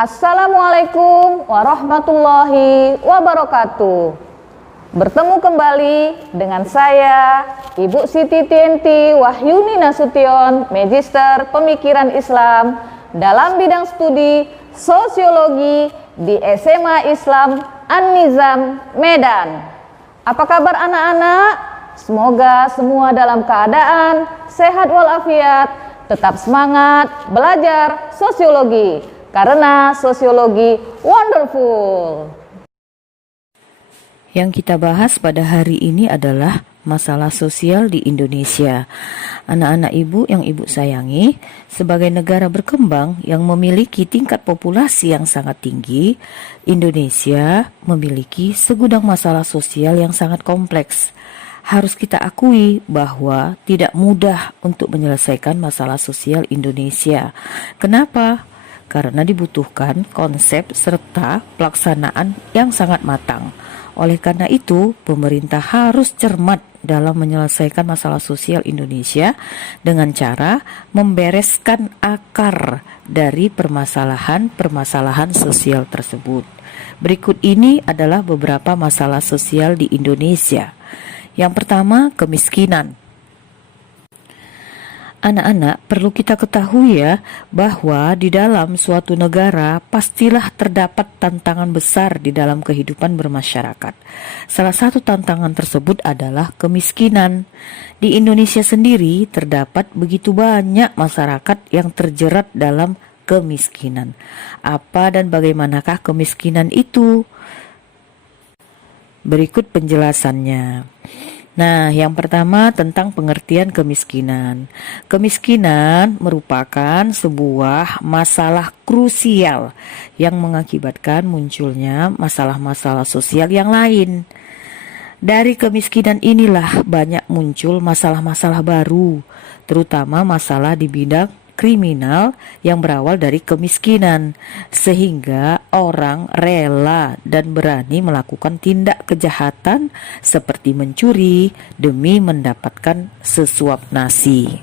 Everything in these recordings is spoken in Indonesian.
Assalamualaikum warahmatullahi wabarakatuh. Bertemu kembali dengan saya, Ibu Siti Tienti Wahyuni Nasution, Magister Pemikiran Islam dalam bidang studi Sosiologi di SMA Islam An-Nizam, Medan. Apa kabar anak-anak? Semoga semua dalam keadaan sehat walafiat, tetap semangat belajar sosiologi. Karena sosiologi wonderful. Yang kita bahas pada hari ini adalah masalah sosial di Indonesia. Anak-anak ibu yang ibu sayangi, sebagai negara berkembang yang memiliki tingkat populasi yang sangat tinggi, Indonesia memiliki segudang masalah sosial yang sangat kompleks. Harus kita akui bahwa tidak mudah untuk menyelesaikan masalah sosial Indonesia. Kenapa? Karena dibutuhkan konsep serta pelaksanaan yang sangat matang. Oleh karena itu, pemerintah harus cermat dalam menyelesaikan masalah sosial Indonesia dengan cara membereskan akar dari permasalahan-permasalahan sosial tersebut. Berikut ini adalah beberapa masalah sosial di Indonesia. Yang pertama, kemiskinan. Anak-anak, perlu kita ketahui ya, bahwa di dalam suatu negara pastilah terdapat tantangan besar di dalam kehidupan bermasyarakat. Salah satu tantangan tersebut adalah kemiskinan. Di Indonesia sendiri terdapat begitu banyak masyarakat yang terjerat dalam kemiskinan. Apa dan bagaimanakah kemiskinan itu? Berikut penjelasannya. Nah, yang pertama tentang pengertian kemiskinan. Kemiskinan merupakan sebuah masalah krusial yang mengakibatkan munculnya masalah-masalah sosial yang lain. Dari kemiskinan inilah banyak muncul masalah-masalah baru, terutama masalah di bidang kriminal yang berawal dari kemiskinan, sehingga orang rela dan berani melakukan tindak kejahatan seperti mencuri demi mendapatkan sesuap nasi.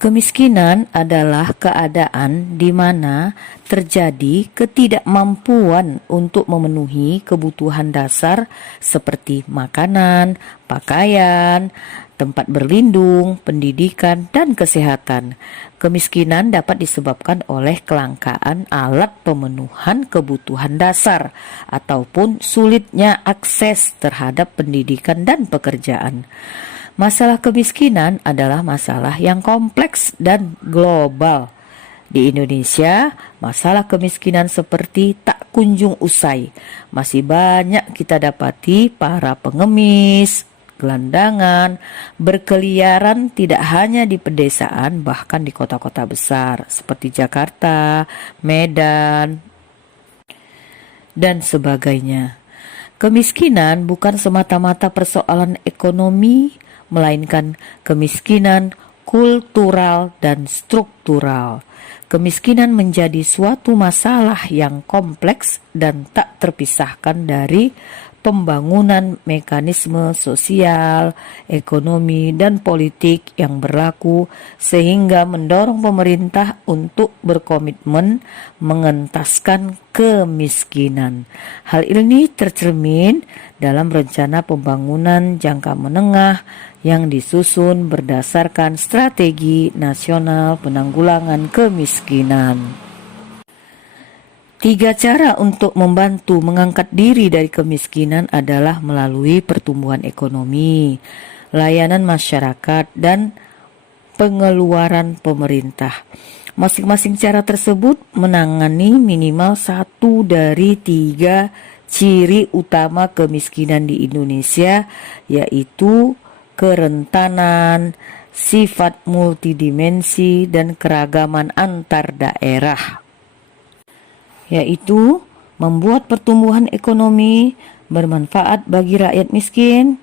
Kemiskinan adalah keadaan di mana terjadi ketidakmampuan untuk memenuhi kebutuhan dasar seperti makanan, pakaian, tempat berlindung, pendidikan, dan kesehatan. Kemiskinan dapat disebabkan oleh kelangkaan alat pemenuhan kebutuhan dasar ataupun sulitnya akses terhadap pendidikan dan pekerjaan. Masalah kemiskinan adalah masalah yang kompleks dan global. Di Indonesia, masalah kemiskinan seperti tak kunjung usai. Masih banyak kita dapati para pengemis, gelandangan, berkeliaran tidak hanya di pedesaan, bahkan di kota-kota besar seperti Jakarta, Medan, dan sebagainya. Kemiskinan bukan semata-mata persoalan ekonomi, melainkan kemiskinan kultural dan struktural. Kemiskinan menjadi suatu masalah yang kompleks dan tak terpisahkan dari pembangunan mekanisme sosial, ekonomi, dan politik yang berlaku, sehingga mendorong pemerintah untuk berkomitmen mengentaskan kemiskinan. Hal ini tercermin dalam rencana pembangunan jangka menengah yang disusun berdasarkan Strategi Nasional Penanggulangan Kemiskinan. 3 cara untuk membantu mengangkat diri dari kemiskinan adalah melalui pertumbuhan ekonomi, layanan masyarakat, dan pengeluaran pemerintah. Masing-masing cara tersebut menangani minimal 1 dari 3 ciri utama kemiskinan di Indonesia, yaitu kerentanan, sifat multidimensi, dan keragaman antar daerah, yaitu membuat pertumbuhan ekonomi bermanfaat bagi rakyat miskin,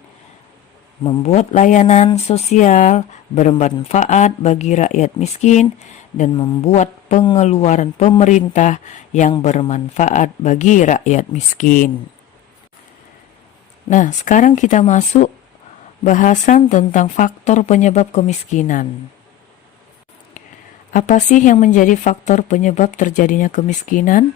membuat layanan sosial bermanfaat bagi rakyat miskin, dan membuat pengeluaran pemerintah yang bermanfaat bagi rakyat miskin. Nah, sekarang kita masuk bahasan tentang faktor penyebab kemiskinan. Apa sih yang menjadi faktor penyebab terjadinya kemiskinan?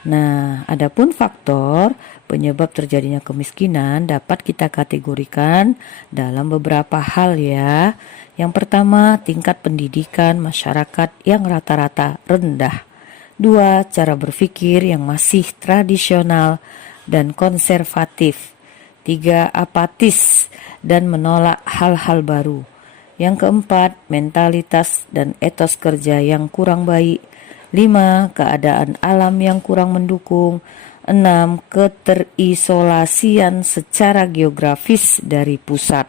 Nah, adapun faktor penyebab terjadinya kemiskinan dapat kita kategorikan dalam beberapa hal ya. Yang pertama, tingkat pendidikan masyarakat yang rata-rata rendah. Dua, cara berpikir yang masih tradisional dan konservatif. Tiga, apatis dan menolak hal-hal baru. Yang keempat, mentalitas dan etos kerja yang kurang baik. 5. Keadaan alam yang kurang mendukung. 6. Keterisolasian secara geografis dari pusat.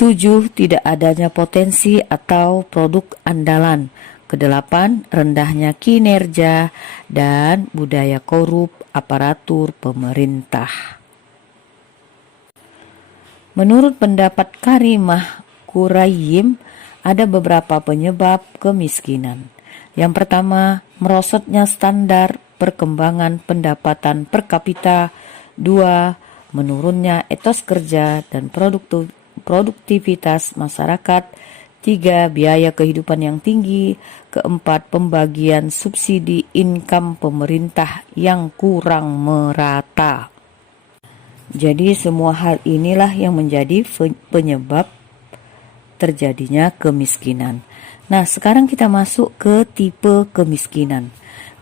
7. Tidak adanya potensi atau produk andalan. Kedelapan, rendahnya kinerja dan budaya korup aparatur pemerintah. Menurut pendapat Karimah Qurayyim, ada beberapa penyebab kemiskinan. Yang pertama, merosotnya standar perkembangan pendapatan per kapita. 2. Menurunnya etos kerja dan produktivitas masyarakat. 3. Biaya kehidupan yang tinggi. 4. Pembagian subsidi income pemerintah yang kurang merata. Jadi semua hal inilah yang menjadi penyebab terjadinya kemiskinan. Nah, sekarang kita masuk ke tipe kemiskinan.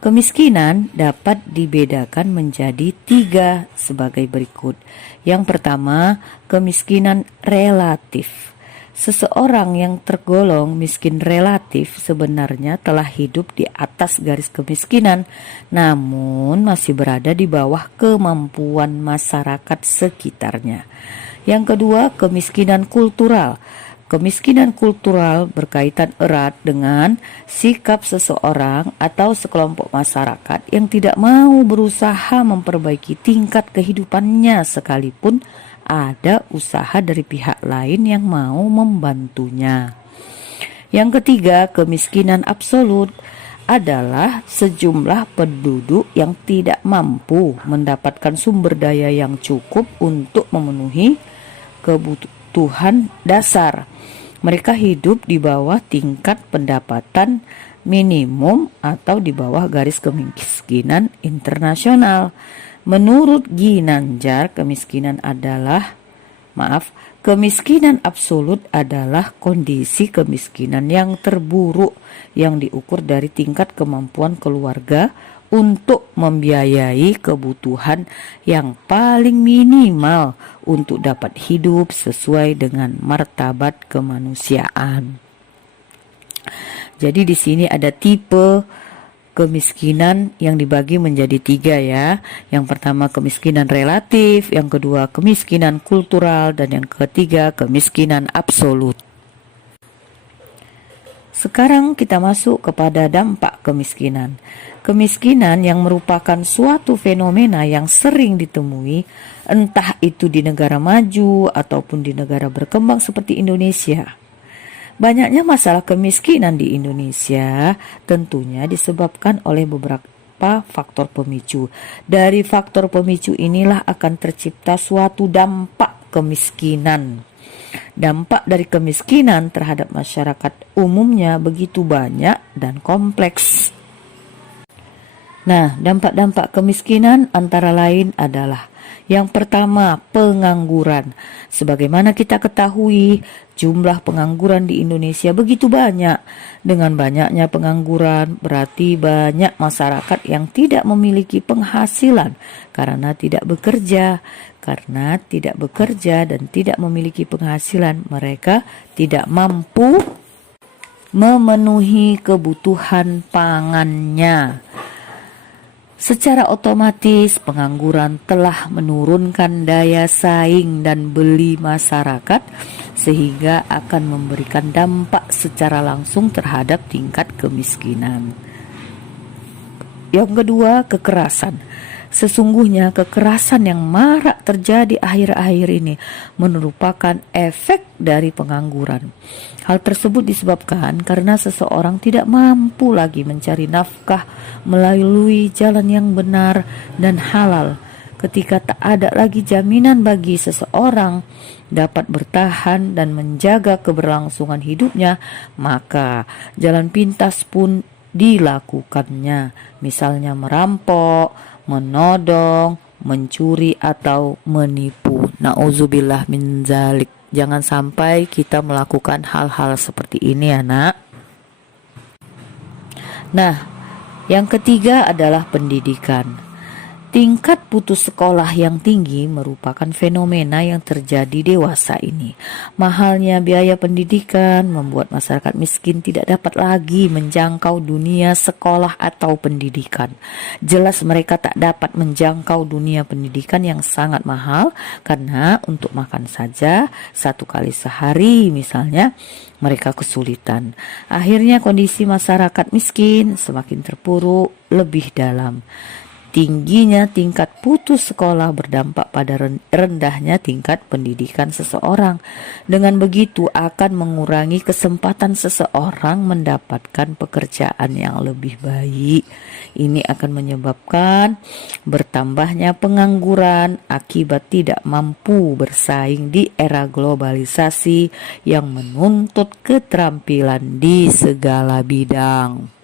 Kemiskinan dapat dibedakan menjadi 3 sebagai berikut. Yang pertama, kemiskinan relatif. Seseorang yang tergolong miskin relatif sebenarnya telah hidup di atas garis kemiskinan, namun masih berada di bawah kemampuan masyarakat sekitarnya. Yang kedua, kemiskinan kultural. Kemiskinan kultural berkaitan erat dengan sikap seseorang atau sekelompok masyarakat yang tidak mau berusaha memperbaiki tingkat kehidupannya sekalipun ada usaha dari pihak lain yang mau membantunya. Yang ketiga, kemiskinan absolut adalah sejumlah penduduk yang tidak mampu mendapatkan sumber daya yang cukup untuk memenuhi kebutuhan dasar. Mereka hidup di bawah tingkat pendapatan minimum atau di bawah garis kemiskinan internasional. Menurut Ginanjar, kemiskinan absolut adalah kondisi kemiskinan yang terburuk yang diukur dari tingkat kemampuan keluarga untuk membiayai kebutuhan yang paling minimal untuk dapat hidup sesuai dengan martabat kemanusiaan. Jadi di sini ada tipe kemiskinan yang dibagi menjadi 3 ya. Yang pertama kemiskinan relatif, yang kedua kemiskinan kultural, dan yang ketiga kemiskinan absolut. Sekarang kita masuk kepada dampak kemiskinan. Kemiskinan yang merupakan suatu fenomena yang sering ditemui, entah itu di negara maju ataupun di negara berkembang seperti Indonesia. Banyaknya masalah kemiskinan di Indonesia tentunya disebabkan oleh beberapa faktor pemicu. Dari faktor pemicu inilah akan tercipta suatu dampak kemiskinan. Dampak dari kemiskinan terhadap masyarakat umumnya begitu banyak dan kompleks. Nah, dampak-dampak kemiskinan antara lain adalah yang pertama, pengangguran. Sebagaimana kita ketahui, jumlah pengangguran di Indonesia begitu banyak. Dengan banyaknya pengangguran, berarti banyak masyarakat yang tidak memiliki penghasilan karena tidak bekerja. Karena tidak bekerja dan tidak memiliki penghasilan, mereka tidak mampu memenuhi kebutuhan pangannya. Secara otomatis pengangguran telah menurunkan daya saing dan beli masyarakat sehingga akan memberikan dampak secara langsung terhadap tingkat kemiskinan. Yang kedua, kekerasan. Sesungguhnya kekerasan yang marak terjadi akhir-akhir ini merupakan efek dari pengangguran. Hal tersebut disebabkan karena seseorang tidak mampu lagi mencari nafkah melalui jalan yang benar dan halal Ketika tak ada lagi jaminan bagi seseorang dapat bertahan dan menjaga keberlangsungan hidupnya, maka jalan pintas pun dilakukannya. Misalnya merampok, menodong, mencuri atau menipu. Nauzubillah min zalik. Jangan sampai kita melakukan hal-hal seperti ini ya nak. Nah, yang ketiga adalah pendidikan. Tingkat putus sekolah yang tinggi merupakan fenomena yang terjadi dewasa ini. Mahalnya biaya pendidikan membuat masyarakat miskin tidak dapat lagi menjangkau dunia sekolah atau pendidikan. Jelas mereka tak dapat menjangkau dunia pendidikan yang sangat mahal karena untuk makan saja 1 kali sehari misalnya mereka kesulitan. Akhirnya kondisi masyarakat miskin semakin terpuruk lebih dalam. Tingginya tingkat putus sekolah berdampak pada rendahnya tingkat pendidikan seseorang. Dengan begitu akan mengurangi kesempatan seseorang mendapatkan pekerjaan yang lebih baik. Ini akan menyebabkan bertambahnya pengangguran akibat tidak mampu bersaing di era globalisasi yang menuntut keterampilan di segala bidang.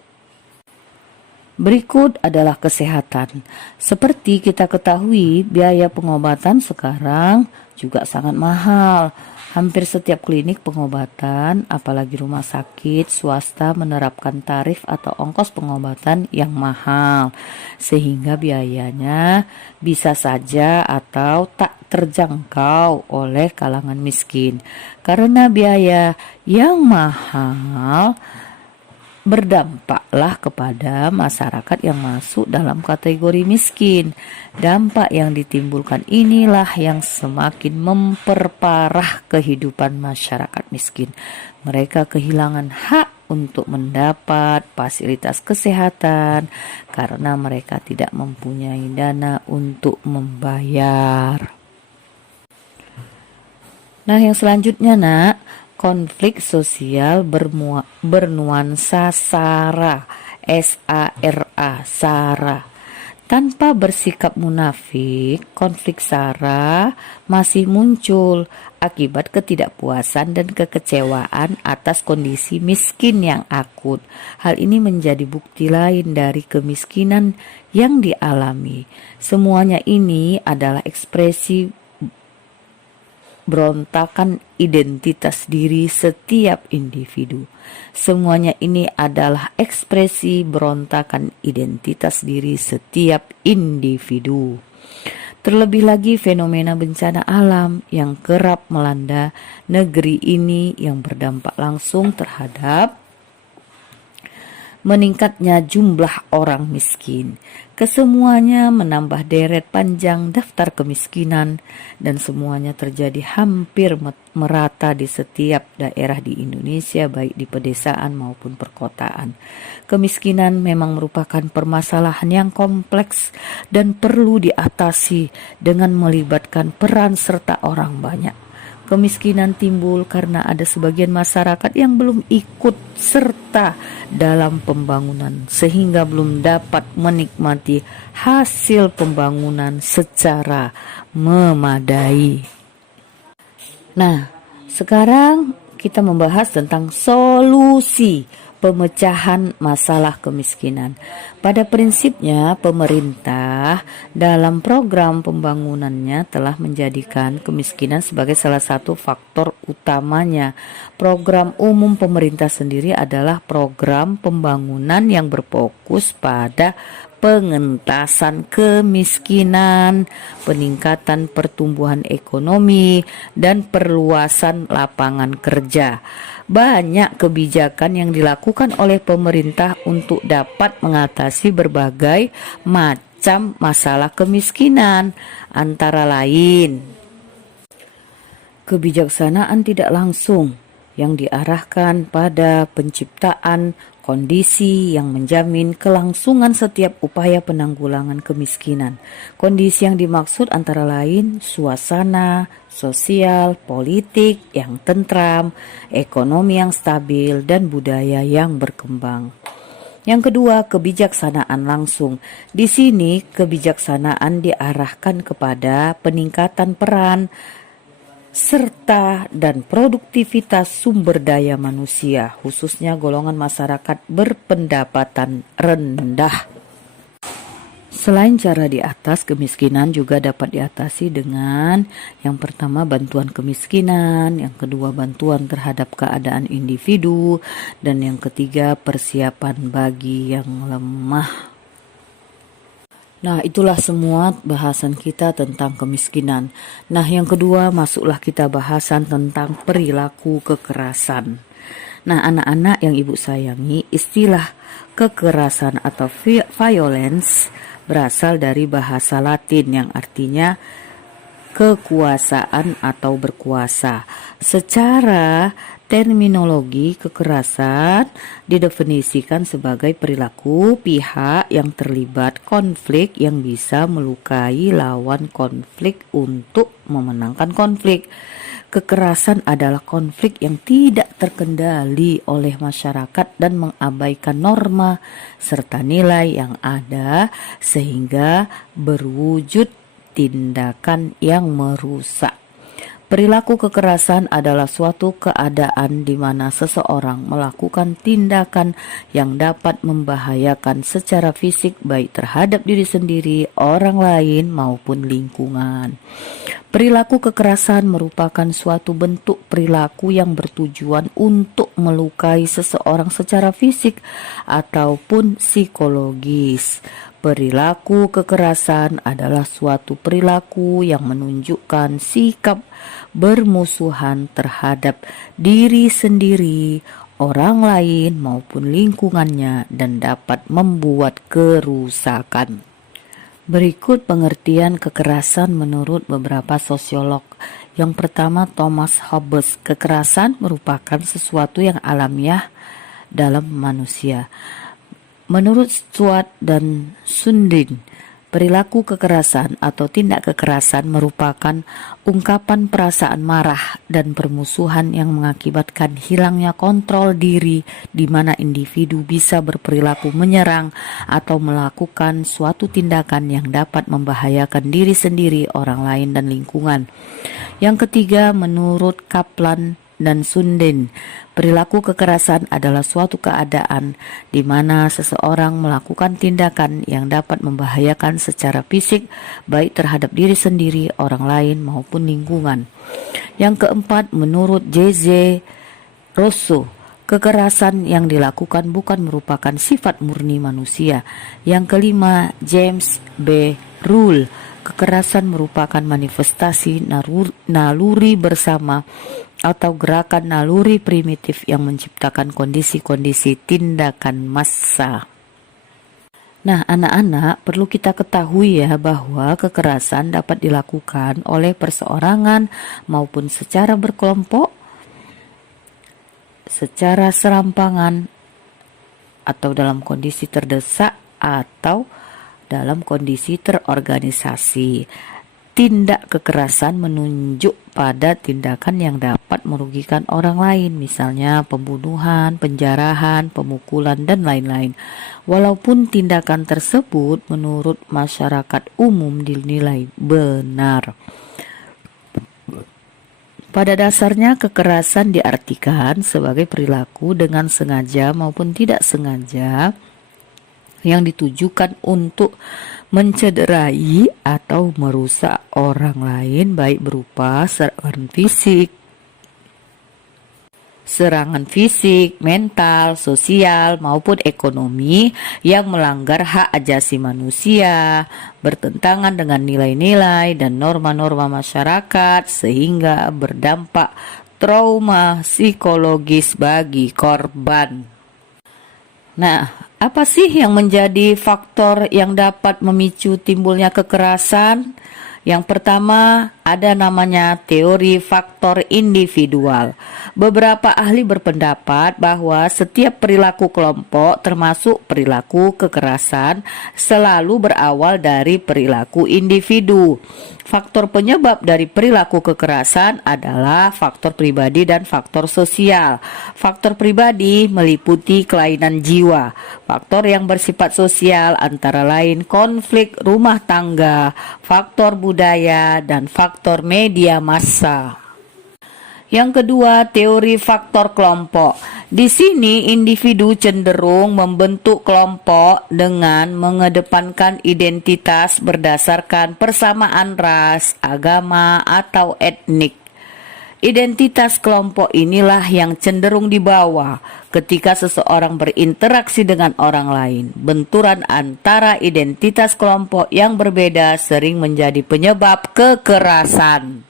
Berikut adalah kesehatan. Seperti kita ketahui, biaya pengobatan sekarang juga sangat mahal. Hampir setiap klinik pengobatan, apalagi rumah sakit swasta menerapkan tarif atau ongkos pengobatan yang mahal. Sehingga biayanya bisa saja atau tak terjangkau oleh kalangan miskin. Karena biaya yang mahal berdampaklah kepada masyarakat yang masuk dalam kategori miskin. Dampak yang ditimbulkan inilah yang semakin memperparah kehidupan masyarakat miskin. Mereka kehilangan hak untuk mendapat fasilitas kesehatan karena mereka tidak mempunyai dana untuk membayar. Nah, yang selanjutnya nak, konflik sosial bernuansa SARA, SARA, SARA. Tanpa bersikap munafik, konflik SARA masih muncul akibat ketidakpuasan dan kekecewaan atas kondisi miskin yang akut. Hal ini menjadi bukti lain dari kemiskinan yang dialami. Semuanya ini adalah ekspresi berontakan identitas diri setiap individu. Semuanya ini adalah ekspresi berontakan identitas diri setiap individu. Terlebih lagi fenomena bencana alam yang kerap melanda negeri ini yang berdampak langsung terhadap meningkatnya jumlah orang miskin. Kesemuanya menambah deret panjang daftar kemiskinan dan semuanya terjadi hampir merata di setiap daerah di Indonesia, baik di pedesaan maupun perkotaan. Kemiskinan memang merupakan permasalahan yang kompleks dan perlu diatasi dengan melibatkan peran serta orang banyak. Kemiskinan timbul karena ada sebagian masyarakat yang belum ikut serta dalam pembangunan sehingga belum dapat menikmati hasil pembangunan secara memadai. Nah, sekarang kita membahas tentang solusi pemecahan masalah kemiskinan. Pada prinsipnya, pemerintah dalam program pembangunannya telah menjadikan kemiskinan sebagai salah satu faktor utamanya. Program umum pemerintah sendiri adalah program pembangunan yang berfokus pada pengentasan kemiskinan, peningkatan pertumbuhan ekonomi, dan perluasan lapangan kerja. Banyak kebijakan yang dilakukan oleh pemerintah untuk dapat mengatasi berbagai macam masalah kemiskinan, antara lain kebijaksanaan tidak langsung yang diarahkan pada penciptaan kondisi yang menjamin kelangsungan setiap upaya penanggulangan kemiskinan. Kondisi yang dimaksud antara lain suasana sosial, politik yang tentram, ekonomi yang stabil, dan budaya yang berkembang. Yang kedua, kebijaksanaan langsung. Di sini kebijaksanaan diarahkan kepada peningkatan peran serta dan produktivitas sumber daya manusia, khususnya golongan masyarakat berpendapatan rendah. Selain cara di atas, kemiskinan juga dapat diatasi dengan yang pertama bantuan kemiskinan, yang kedua bantuan terhadap keadaan individu, dan yang ketiga persiapan bagi yang lemah. Nah, itulah semua bahasan kita tentang kemiskinan. Nah, yang kedua masuklah kita bahasan tentang perilaku kekerasan. Nah, anak-anak yang ibu sayangi, istilah kekerasan atau violence berasal dari bahasa Latin yang artinya kekuasaan atau berkuasa. Secara terminologi, kekerasan didefinisikan sebagai perilaku pihak yang terlibat konflik yang bisa melukai lawan konflik untuk memenangkan konflik. Kekerasan adalah konflik yang tidak terkendali oleh masyarakat dan mengabaikan norma serta nilai yang ada sehingga berwujud tindakan yang merusak. Perilaku kekerasan adalah suatu keadaan di mana seseorang melakukan tindakan yang dapat membahayakan secara fisik baik terhadap diri sendiri, orang lain maupun lingkungan. Perilaku kekerasan merupakan suatu bentuk perilaku yang bertujuan untuk melukai seseorang secara fisik ataupun psikologis. Perilaku kekerasan adalah suatu perilaku yang menunjukkan sikap bermusuhan terhadap diri sendiri, orang lain maupun lingkungannya dan dapat membuat kerusakan. Berikut pengertian kekerasan menurut beberapa sosiolog. Yang pertama, Thomas Hobbes. Kekerasan merupakan sesuatu yang alamiah dalam manusia. Menurut Stuart dan Sundin, perilaku kekerasan atau tindak kekerasan merupakan ungkapan perasaan marah dan permusuhan yang mengakibatkan hilangnya kontrol diri di mana individu bisa berperilaku menyerang atau melakukan suatu tindakan yang dapat membahayakan diri sendiri, orang lain, dan lingkungan. Yang ketiga, menurut Kaplan dan Sundin, perilaku kekerasan adalah suatu keadaan di mana seseorang melakukan tindakan yang dapat membahayakan secara fisik baik terhadap diri sendiri, orang lain maupun lingkungan. Yang keempat, menurut J.Z. Rousseau, kekerasan yang dilakukan bukan merupakan sifat murni manusia. Yang kelima, James B. Rule, kekerasan merupakan manifestasi naluri bersama atau gerakan naluri primitif yang menciptakan kondisi-kondisi tindakan massa. Nah, anak-anak, perlu kita ketahui ya bahwa kekerasan dapat dilakukan oleh perseorangan maupun secara berkelompok, secara serampangan, atau dalam kondisi terdesak atau dalam kondisi terorganisasi. Tindak kekerasan menunjuk pada tindakan yang dapat merugikan orang lain, misalnya pembunuhan, penjarahan, pemukulan, dan lain-lain. Walaupun tindakan tersebut menurut masyarakat umum dinilai benar. Pada dasarnya, kekerasan diartikan sebagai perilaku dengan sengaja maupun tidak sengaja yang ditujukan untuk mencederai atau merusak orang lain, baik berupa serangan fisik, mental, sosial, maupun ekonomi yang melanggar hak asasi manusia, bertentangan dengan nilai-nilai dan norma-norma masyarakat, sehingga berdampak trauma psikologis bagi korban. Nah, apa sih yang menjadi faktor yang dapat memicu timbulnya kekerasan? Yang pertama ada namanya teori faktor individual. Beberapa ahli berpendapat bahwa setiap perilaku kelompok termasuk perilaku kekerasan selalu berawal dari perilaku individu. Faktor penyebab dari perilaku kekerasan adalah faktor pribadi dan faktor sosial. Faktor pribadi meliputi kelainan jiwa. Faktor yang bersifat sosial antara lain konflik rumah tangga, faktor budaya, dan faktor media massa. Yang kedua, teori faktor kelompok. Di sini individu cenderung membentuk kelompok dengan mengedepankan identitas berdasarkan persamaan ras, agama, atau etnik. Identitas kelompok inilah yang cenderung dibawa ketika seseorang berinteraksi dengan orang lain. Benturan antara identitas kelompok yang berbeda sering menjadi penyebab kekerasan.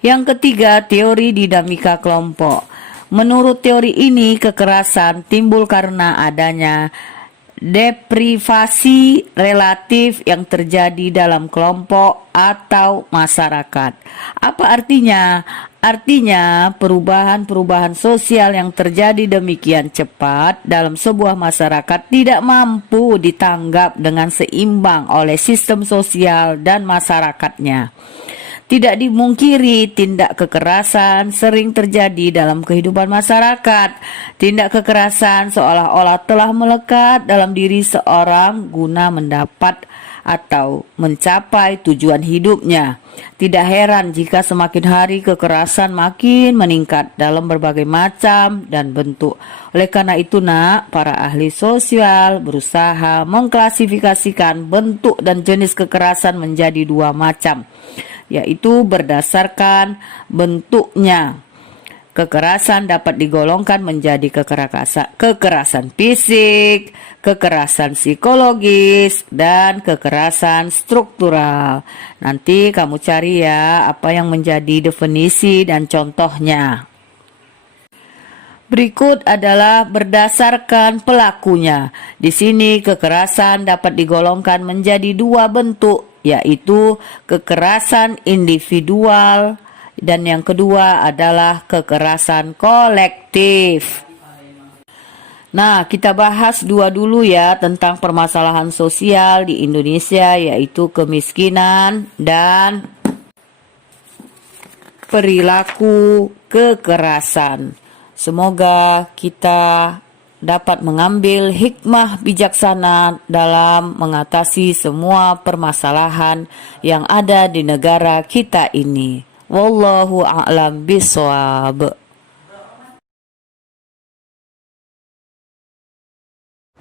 Yang ketiga, teori dinamika kelompok. Menurut teori ini, kekerasan timbul karena adanya deprivasi relatif yang terjadi dalam kelompok atau masyarakat. Apa artinya? Artinya perubahan-perubahan sosial yang terjadi demikian cepat dalam sebuah masyarakat tidak mampu ditanggap dengan seimbang oleh sistem sosial dan masyarakatnya. Tidak dimungkiri tindak kekerasan sering terjadi dalam kehidupan masyarakat. Tindak kekerasan seolah-olah telah melekat dalam diri seorang guna mendapat atau mencapai tujuan hidupnya. Tidak heran jika semakin hari kekerasan makin meningkat dalam berbagai macam dan bentuk. Oleh karena itu para ahli sosial berusaha mengklasifikasikan bentuk dan jenis kekerasan menjadi dua macam, yaitu berdasarkan bentuknya. Kekerasan dapat digolongkan menjadi kekerasan fisik, kekerasan psikologis, dan kekerasan struktural. Nanti kamu cari ya apa yang menjadi definisi dan contohnya. Berikut adalah berdasarkan pelakunya. Di sini kekerasan dapat digolongkan menjadi dua bentuk, yaitu kekerasan individual dan yang kedua adalah kekerasan kolektif. Nah, kita bahas dua dulu ya tentang permasalahan sosial di Indonesia, yaitu kemiskinan dan perilaku kekerasan. Semoga kita dapat mengambil hikmah bijaksana dalam mengatasi semua permasalahan yang ada di negara kita ini. Wallahu a'lam bishawab.